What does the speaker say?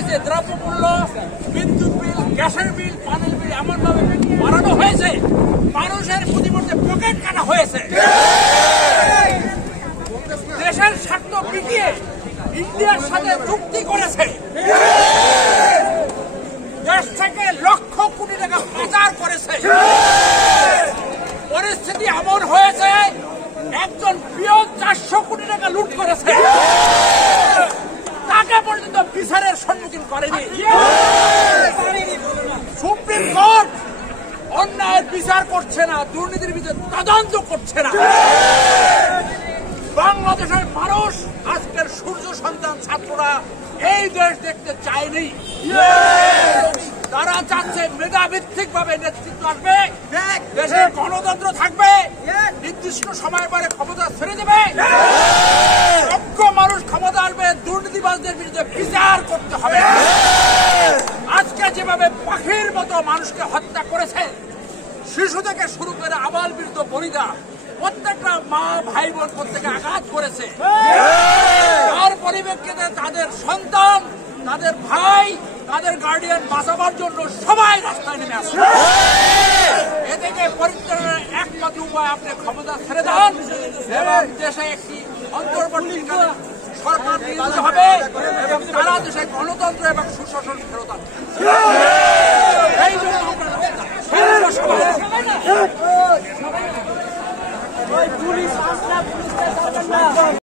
হয়েছে, দ্রব্যমূল্য, বিদ্যুৎ বিল, গ্যাসের বিল, পানির বিল এমনভাবে বাড়ানো হয়েছে, মানুষের প্রতিমধ্যে পকেট কাটা হয়েছে। দেশের স্বার্থ বিকিয়ে ইন্ডিয়ার সাথে চুক্তি করেছে, দেশ থেকে লক্ষ কোটি টাকা পাচার করেছে। পরিস্থিতি এমন হয়েছে, একজন পিয়ন 400 কোটি টাকা লুট করেছে, তাকে পর্যন্ত বিচারের সম্মুখীন করেনি। সুপ্রিম কোর্ট অন্যায়ের বিচার করছে না, দুর্নীতির বিচার তদন্ত করছে না। বাংলাদেশের মানুষ, আজকের সূর্য সন্তান ছাত্ররা এই দেশ দেখতে চায়নি। তারা চাচ্ছে মেধাভিত্তিক ভাবে নেতৃত্ব আসবে, দেশের গণতন্ত্র থাকবে, নির্দিষ্ট সময় পরে ক্ষমতা ছেড়ে দেবে, যোগ্য মানুষ ক্ষমতা আসবে, দুর্নীতিবাজদের বিরুদ্ধে বিচার করতে হবে। আজকে যেভাবে পাখির মতো মানুষকে হত্যা করেছে, শিশু থেকে শুরু করে আবাল বৃদ্ধ বনিতা, প্রত্যেকটা মা ভাই বোন প্রত্যেকে আঘাত করেছে। তার পরিপ্রেক্ষিতে তাদের সন্তান, তাদের ভাই, তাদের গার্ডিয়ান বাঁচাবার জন্য সবাই রাস্তায় নেমে আসে। এ থেকে পরিত্রাণের একমাত্র উপায়, আপনি ক্ষমতা ছেড়ে দেন এবং দেশে একটি অন্তর্বর্তীকালীন সরকার নির্মিত হবে এবং তারা দেশে গণতন্ত্র এবং সুশাসন ফেরত আনবে। এই জন্য আমরা